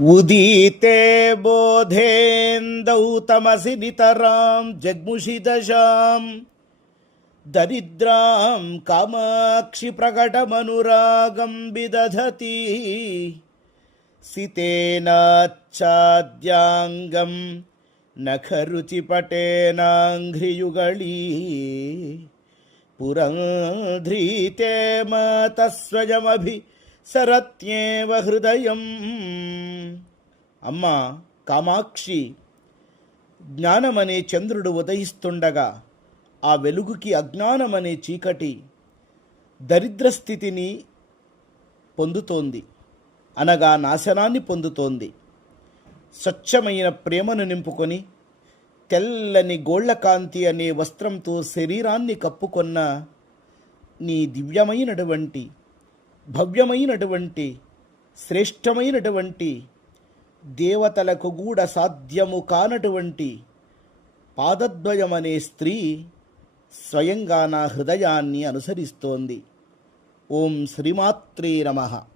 उदीते बोधेन्दौ तमसि नितरां जग्मुषि दशां। दरिद्रां कामाक्षिप्रकटमनुरागं विदधति। सितेनाच्छाद्याङ्गं न खरुचिपटेनाङ्घ्रियुगळी पुरन्ध्रीते मातस्वयमभि सरत्येव हृदयम्। అమ్మ కామాక్షి జ్ఞానమనే చంద్రుడు ఉదయిస్తుండగా ఆ వెలుగుకి అజ్ఞానమనే చీకటి దరిద్ర స్థితిని పొందుతోంది. అనగా నాశనాన్ని పొందుతోంది. స్వచ్ఛమైన ప్రేమను నింపుకొని తెల్లని గోళ్ళకాంతి అనే వస్త్రంతో శరీరాన్ని కప్పుకొన్న నీ దివ్యమైనటువంటి భవ్యమైనటువంటి శ్రేష్టమైనటువంటి దేవతలకు కూడా సాధ్యము కానటువంటి పాదద్వయమనే స్త్రీ స్వయంగా నా హృదయాన్ని అనుసరిస్తోంది. ఓం శ్రీమాత్రే నమః.